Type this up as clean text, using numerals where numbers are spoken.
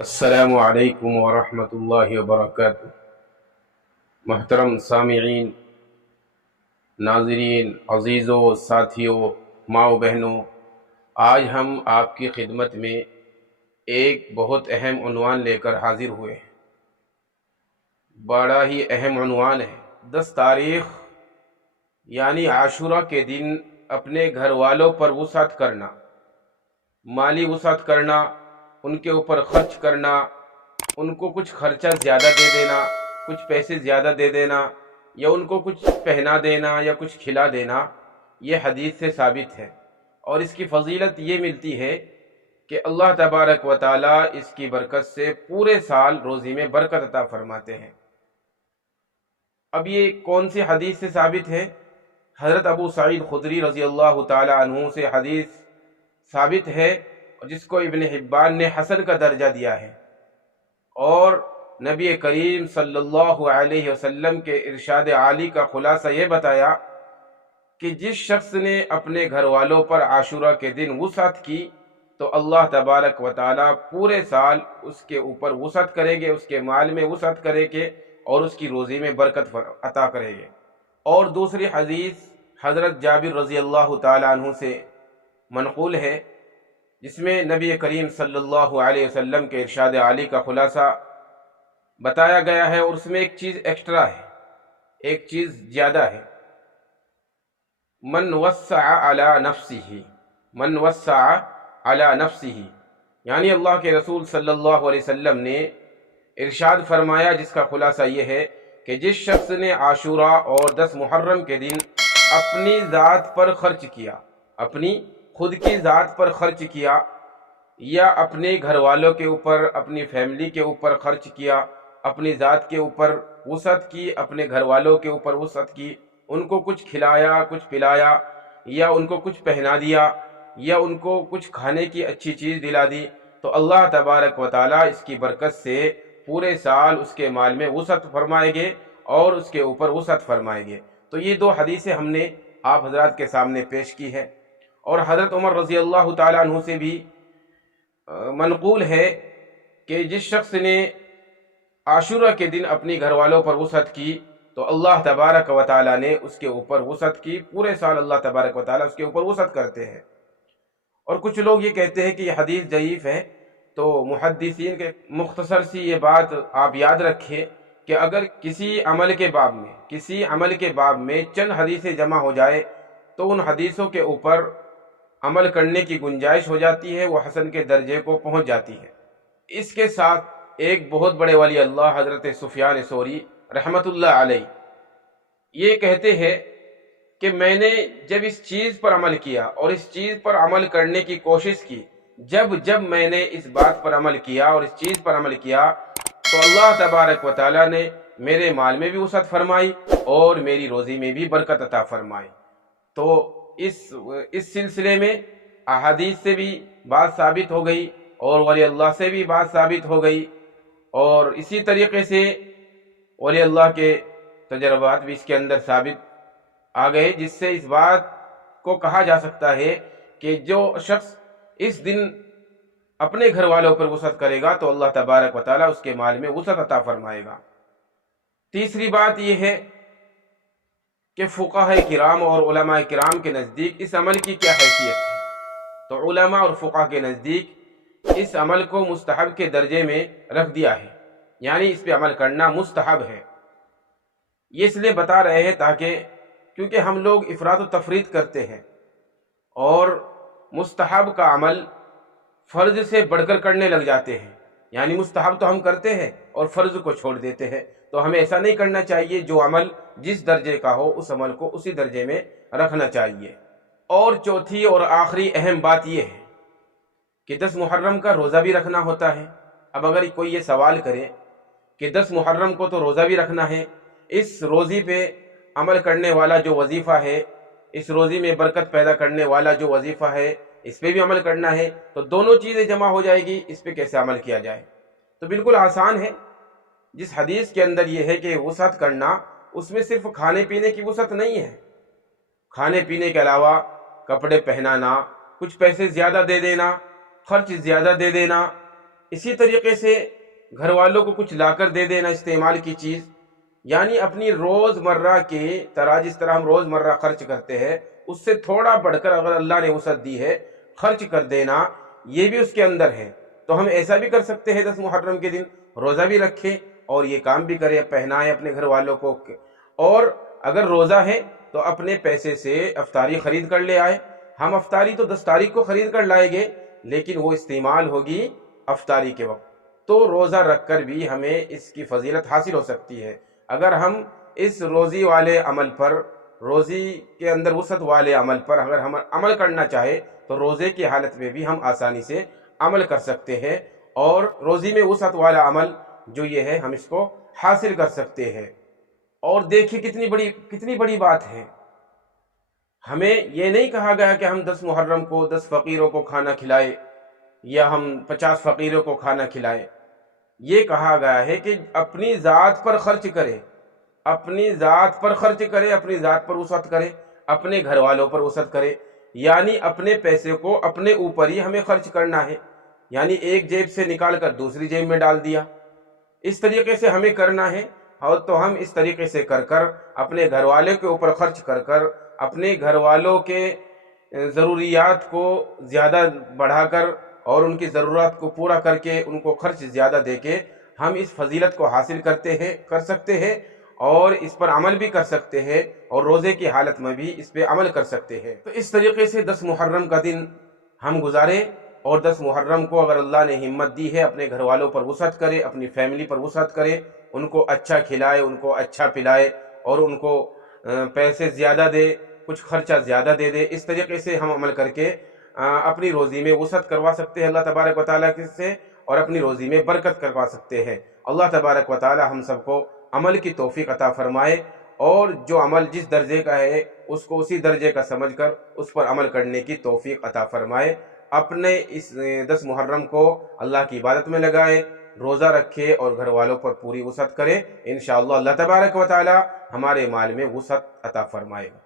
السلام علیکم ورحمۃ اللہ وبرکاتہ۔ محترم سامعین، ناظرین، عزیزوں، ساتھیوں، ماؤں بہنوں، آج ہم آپ کی خدمت میں ایک بہت اہم عنوان لے کر حاضر ہوئے ہیں۔ بڑا ہی اہم عنوان ہے۔ 10 تاریخ یعنی عاشورہ کے دن اپنے گھر والوں پر وسعت کرنا، مالی وسعت کرنا، ان کے اوپر خرچ کرنا، ان کو کچھ خرچہ زیادہ دے دینا، کچھ پیسے زیادہ دے دینا، یا ان کو کچھ پہنا دینا یا کچھ کھلا دینا، یہ حدیث سے ثابت ہے۔ اور اس کی فضیلت یہ ملتی ہے کہ اللہ تبارک و تعالی اس کی برکت سے پورے سال روزی میں برکت عطا فرماتے ہیں۔ اب یہ کون سی حدیث سے ثابت ہے؟ حضرت ابو سعید خدری رضی اللہ تعالی عنہ سے حدیث ثابت ہے، جس کو ابن حبان نے حسن کا درجہ دیا ہے۔ اور نبی کریم صلی اللہ علیہ وسلم کے ارشاد عالی کا خلاصہ یہ بتایا کہ جس شخص نے اپنے گھر والوں پر عاشورہ کے دن وسعت کی تو اللہ تبارک و تعالی پورے سال اس کے اوپر وسعت کریں گے، اس کے مال میں وسعت کریں گے اور اس کی روزی میں برکت عطا کریں گے۔ اور دوسری حدیث حضرت جابر رضی اللہ تعالی عنہ سے منقول ہے، جس میں نبی کریم صلی اللہ علیہ وسلم کے ارشاد عالی کا خلاصہ بتایا گیا ہے، اور اس میں ایک چیز ایکسٹرا ہے، ایک چیز زیادہ ہے۔ من وسع علی نفسہ، من وسع علی نفسہ، یعنی اللہ کے رسول صلی اللہ علیہ وسلم نے ارشاد فرمایا، جس کا خلاصہ یہ ہے کہ جس شخص نے عاشورہ اور 10 محرم کے دن اپنی ذات پر خرچ کیا، اپنی خود کی ذات پر خرچ کیا، یا اپنے گھر والوں کے اوپر، اپنی فیملی کے اوپر خرچ کیا، اپنی ذات کے اوپر وسعت کی، اپنے گھر والوں کے اوپر وسعت کی، ان کو کچھ کھلایا، کچھ پلایا، یا ان کو کچھ پہنا دیا، یا ان کو کچھ کھانے کی اچھی چیز دلا دی، تو اللہ تبارک و تعالی اس کی برکت سے پورے سال اس کے مال میں وسعت فرمائیں گے اور اس کے اوپر وسعت فرمائیں گے۔ تو یہ 2 حدیثیں ہم نے آپ حضرات کے سامنے پیش کی ہے۔ اور حضرت عمر رضی اللہ تعالیٰ عنہ سے بھی منقول ہے کہ جس شخص نے عاشورہ کے دن اپنی گھر والوں پر وسعت کی تو اللہ تبارک و تعالیٰ نے اس کے اوپر وسعت کی، پورے سال اللہ تبارک و تعالیٰ اس کے اوپر وسعت کرتے ہیں۔ اور کچھ لوگ یہ کہتے ہیں کہ یہ حدیث ضعیف ہے، تو محدثین کے مختصر سی یہ بات آپ یاد رکھیں کہ اگر کسی عمل کے باب میں چند حدیثیں جمع ہو جائے تو ان حدیثوں کے اوپر عمل کرنے کی گنجائش ہو جاتی ہے، وہ حسن کے درجے کو پہنچ جاتی ہے۔ اس کے ساتھ ایک بہت بڑے ولی اللہ حضرت سفیان ثوری رحمۃ اللہ علیہ یہ کہتے ہیں کہ میں نے جب اس چیز پر عمل کیا اور اس چیز پر عمل کرنے کی کوشش کی، جب میں نے اس بات پر عمل کیا اور اس چیز پر عمل کیا تو اللہ تبارک و تعالیٰ نے میرے مال میں بھی وسعت فرمائی اور میری روزی میں بھی برکت عطا فرمائی۔ تو اس سلسلے میں احادیث سے بھی بات ثابت ہو گئی اور ولی اللہ سے بھی بات ثابت ہو گئی، اور اسی طریقے سے ولی اللہ کے تجربات بھی اس کے اندر ثابت آ گئے، جس سے اس بات کو کہا جا سکتا ہے کہ جو شخص اس دن اپنے گھر والوں پر وسعت کرے گا تو اللہ تبارک و تعالیٰ اس کے مال میں وسعت عطا فرمائے گا۔ تیسری بات یہ ہے کہ فقہاء کرام اور علماء کرام کے نزدیک اس عمل کی کیا حیثیت ہے۔ تو علماء اور فقہاء کے نزدیک اس عمل کو مستحب کے درجے میں رکھ دیا ہے، یعنی اس پہ عمل کرنا مستحب ہے۔ یہ اس لیے بتا رہے ہیں تاکہ کیونکہ ہم لوگ افراط و تفریط کرتے ہیں اور مستحب کا عمل فرض سے بڑھ کر کرنے لگ جاتے ہیں، یعنی مستحب تو ہم کرتے ہیں اور فرض کو چھوڑ دیتے ہیں، تو ہمیں ایسا نہیں کرنا چاہیے۔ جو عمل جس درجے کا ہو اس عمل کو اسی درجے میں رکھنا چاہیے۔ اور چوتھی اور آخری اہم بات یہ ہے کہ 10 محرم کا روزہ بھی رکھنا ہوتا ہے۔ اب اگر کوئی یہ سوال کرے کہ 10 محرم کو تو روزہ بھی رکھنا ہے، اس روزی پہ عمل کرنے والا جو وظیفہ ہے، اس روزی میں برکت پیدا کرنے والا جو وظیفہ ہے، اس پہ بھی عمل کرنا ہے، تو دونوں چیزیں جمع ہو جائے گی، اس پہ کیسے عمل کیا جائے؟ تو بالکل آسان ہے۔ جس حدیث کے اندر یہ ہے کہ وسعت کرنا، اس میں صرف کھانے پینے کی وسعت نہیں ہے، کھانے پینے کے علاوہ کپڑے پہنانا، کچھ پیسے زیادہ دے دینا، خرچ زیادہ دے دینا، اسی طریقے سے گھر والوں کو کچھ لا کر دے دینا استعمال کی چیز، یعنی اپنی روز مرہ کی طرح جس طرح ہم روز مرہ خرچ کرتے ہیں اس سے تھوڑا بڑھ کر اگر اللہ نے وسعت دی ہے خرچ کر دینا، یہ بھی اس کے اندر ہے۔ تو ہم ایسا بھی کر سکتے ہیں 10 محرم کے دن روزہ بھی رکھیں اور یہ کام بھی کریں، پہنائیں اپنے گھر والوں کو، اور اگر روزہ ہے تو اپنے پیسے سے افطاری خرید کر لے آئے۔ ہم افطاری تو 10 تاریخ کو خرید کر لائیں گے لیکن وہ استعمال ہوگی افطاری کے وقت، تو روزہ رکھ کر بھی ہمیں اس کی فضیلت حاصل ہو سکتی ہے۔ اگر ہم اس روزی والے عمل پر، روزی کے اندر وسعت والے عمل پر اگر ہم عمل کرنا چاہے تو روزے کی حالت میں بھی ہم آسانی سے عمل کر سکتے ہیں، اور روزی میں وسعت والا عمل جو یہ ہے ہم اس کو حاصل کر سکتے ہیں۔ اور دیکھیں کتنی بڑی بات ہے، ہمیں یہ نہیں کہا گیا کہ ہم 10 محرم کو 10 فقیروں کو کھانا کھلائے یا ہم 50 فقیروں کو کھانا کھلائے، یہ کہا گیا ہے کہ اپنی ذات پر خرچ کرے، اپنی ذات پر خرچ کرے، اپنی ذات پر وسعت کرے، اپنے گھر والوں پر وسعت کرے، یعنی اپنے پیسے کو اپنے اوپر ہی ہمیں خرچ کرنا ہے، یعنی ایک جیب سے نکال کر دوسری جیب میں ڈال دیا، اس طریقے سے ہمیں کرنا ہے۔ اور تو ہم اس طریقے سے کر کر اپنے گھر والے کے اوپر خرچ کر کر اپنے گھر والوں کے ضروریات کو زیادہ بڑھا کر اور ان کی ضرورت کو پورا کر کے ان کو خرچ زیادہ دے کے ہم اس فضیلت کو حاصل کر سکتے ہیں اور اس پر عمل بھی کر سکتے ہیں، اور روزے کی حالت میں بھی اس پہ عمل کر سکتے ہیں۔ تو اس طریقے سے 10 محرم کا دن ہم گزاریں، اور 10 محرم کو اگر اللہ نے ہمت دی ہے اپنے گھر والوں پر وسعت کرے، اپنی فیملی پر وسعت کرے، ان کو اچھا کھلائے، ان کو اچھا پلائے، اور ان کو پیسے زیادہ دے، کچھ خرچہ زیادہ دے دے۔ اس طریقے سے ہم عمل کر کے اپنی روزی میں وسعت کروا سکتے ہیں اللہ تبارک و تعالیٰ سے، اور اپنی روزی میں برکت کروا سکتے ہیں۔ اللہ تبارک و تعالیٰ ہم سب کو عمل کی توفیق عطا فرمائے، اور جو عمل جس درجے کا ہے اس کو اسی درجے کا سمجھ کر اس پر عمل کرنے کی توفیق عطا فرمائے۔ اپنے اس 10 محرم کو اللہ کی عبادت میں لگائے، روزہ رکھے اور گھر والوں پر پوری وسعت کرے، انشاءاللہ اللہ تبارک و تعالی ہمارے مال میں وسعت عطا فرمائے گا۔